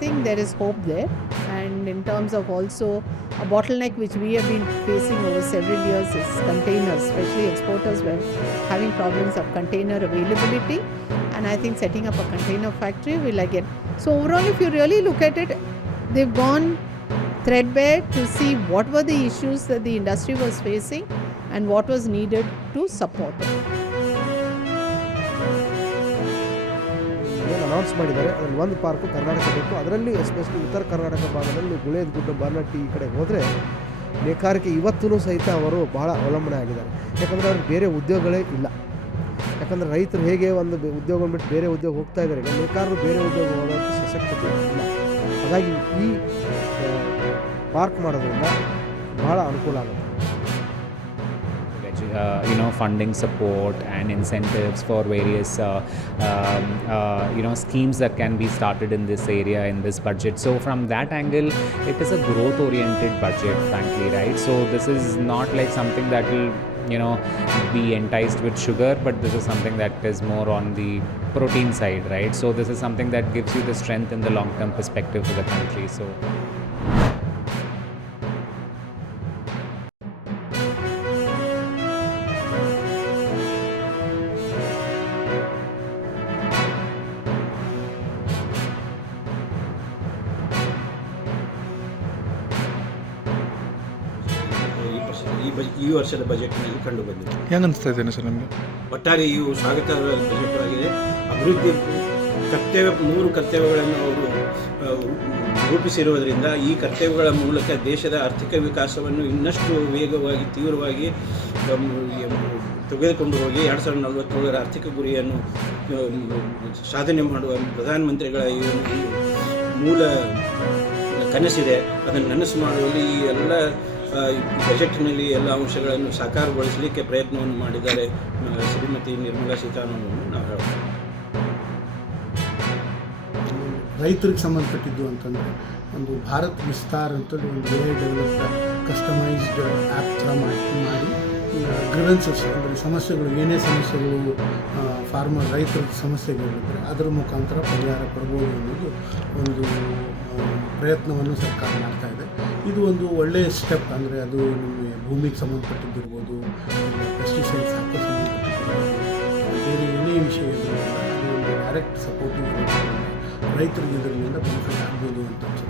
think there is hope there. And in terms of also a bottleneck which we have been facing over several years is containers, especially exporters were having problems of container availability. And I think setting up a container factory will again. So overall, if you really look at it, they've gone threadbare to see what were the issues that the industry was facing and what was needed to support it. ಏನು announce ಮಾಡಿದ್ದಾರೆ ಅದರಲ್ಲಿ ಒಂದು park Karnataka ಬೇಕು. ಅದರಲ್ಲಿ especially ಉತ್ತರ ಕರ್ನಾಟಕ ಭಾಗದಲ್ಲಿ ಗುಳೇದಗುಡ್ಡ, ಬಾನಟ್ಟಿ ಈ ಕಡೆ ಹೋದರೆ ನೇಕಾರಿಕೆ ಇವತ್ತೂ ಸಹಿತ ಅವರು ಬಹಳ ಅವಲಂಬನೆ ಆಗಿದ್ದಾರೆ. ಯಾಕಂದರೆ ಅವ್ರಿಗೆ ಬೇರೆ ಉದ್ಯೋಗಗಳೇ ಇಲ್ಲ. ಯಾಕಂದರೆ ರೈತರು ಹೇಗೆ ಒಂದು ಉದ್ಯೋಗ ಬಿಟ್ಟು ಬೇರೆ ಉದ್ಯೋಗ ಹೋಗ್ತಾ ಇದ್ದಾರೆ, ಈಗ ನೇಕಾರರು ಬೇರೆ ಉದ್ಯೋಗ ಹೋಗೋಕ್ಕೆ ಸಶಕ್ತತೆ ಇಲ್ಲ. ಹಾಗಾಗಿ ಈ ಪಾರ್ಕ್ ಮಾಡೋದ್ರಿಂದ ಬಹಳ ಅನುಕೂಲ ಆಗುತ್ತೆ. Funding support and incentives for various schemes that can be started in this area, in this budget. So from that angle, it is a growth oriented budget, frankly, right? So this is not like something that will be enticed with sugar, but this is something that is more on the protein side, right? So this is something that gives you the strength in the long term perspective for the country. So ಈ ವರ್ಷದ ಬಜೆಟ್ನಲ್ಲಿ ಕಂಡು ಬಂದಿದೆ. ಹೆಂಗೆ ಅನಿಸ್ತಾ ಇದ್ದೇನೆ sir ನಮಗೆ? ಒಟ್ಟಾರೆ ಇವು ಸ್ವಾಗತ ಬಜೆಟ್ ಆಗಿದೆ. ಅಭಿವೃದ್ಧಿ ಮೂರು ಕರ್ತವ್ಯಗಳನ್ನು ಅವರು ರೂಪಿಸಿರುವುದರಿಂದ ಈ ಕರ್ತವ್ಯಗಳ ಮೂಲಕ ದೇಶದ ಆರ್ಥಿಕ ವಿಕಾಸವನ್ನು ಇನ್ನಷ್ಟು ವೇಗವಾಗಿ ತೀವ್ರವಾಗಿ ತೆಗೆದುಕೊಂಡು ಹೋಗಿ 2047 ಆರ್ಥಿಕ ಗುರಿಯನ್ನು ಸಾಧನೆ ಮಾಡುವ ಪ್ರಧಾನಮಂತ್ರಿಗಳ ಈ ಮೂಲ ಕನಸಿದೆ. ಅದನ್ನು ನನಸು ಮಾಡುವಲ್ಲಿ ಈ ಎಲ್ಲ ಬಜೆಟ್ನಲ್ಲಿ ಎಲ್ಲ ಅಂಶಗಳನ್ನು ಸಾಕಾರಗೊಳಿಸಲಿಕ್ಕೆ ಪ್ರಯತ್ನವನ್ನು ಮಾಡಿದ್ದಾರೆ ಶ್ರೀಮತಿ ನಿರ್ಮಲಾ ಸೀತಾರಾಮನ್. ನಾವು ಹೇಳ್ತೀವಿ ರೈತರಿಗೆ ಸಂಬಂಧಪಟ್ಟಿದ್ದು ಅಂತಂದರೆ ಒಂದು ಭಾರತ್ ವಿಸ್ತಾರ್ ಅಂತೇಳಿ ಒಂದು AI ಡೆವಲಪ್ಡ್ ಕಸ್ಟಮೈಸ್ಡ್ ಆ್ಯಪ್ ಥರ ಮಾಡಿ ಗ್ರಿವೆನ್ಸಸ್ ಅಂದರೆ ಸಮಸ್ಯೆಗಳು, ಏನೇ ಸಮಸ್ಯೆಗಳು ರೈತರ ಸಮಸ್ಯೆಗಳಿದ್ದರೆ ಅದರ ಮುಖಾಂತರ ಪರಿಹಾರ ಕೊಡ್ಬೋದು ಅನ್ನೋದು ಒಂದು ಪ್ರಯತ್ನವನ್ನು ಸರ್ಕಾರ ಮಾಡ್ತಾಯಿದೆ. ಇದು ಒಂದು ಒಳ್ಳೆಯ ಸ್ಟೆಪ್. ಅಂದರೆ ಅದು ನಿಮಗೆ ಭೂಮಿಗೆ ಸಂಬಂಧಪಟ್ಟಿದ್ದಿರ್ಬೋದು, ಪೆಸ್ಟಿಸೈಡ್ಸ್ ಹಾಕೋ ಸಂಬಂಧಪಟ್ಟಿರ್ಬೋದು, ಬೇರೆ ಏನೇ ವಿಷಯ ಇದ್ದರೂ ಅದು ಒಂದು ಡೈರೆಕ್ಟ್ ಸಪೋರ್ಟಿವ್ ಇರೋದ್ರಿಂದ ರೈತರಿಗೆ ಇದರಿಂದ ಬೆನಿಫಿಟ್ ಆಗ್ಬೋದು ಅಂತ ಅನ್ಸುತ್ತೆ.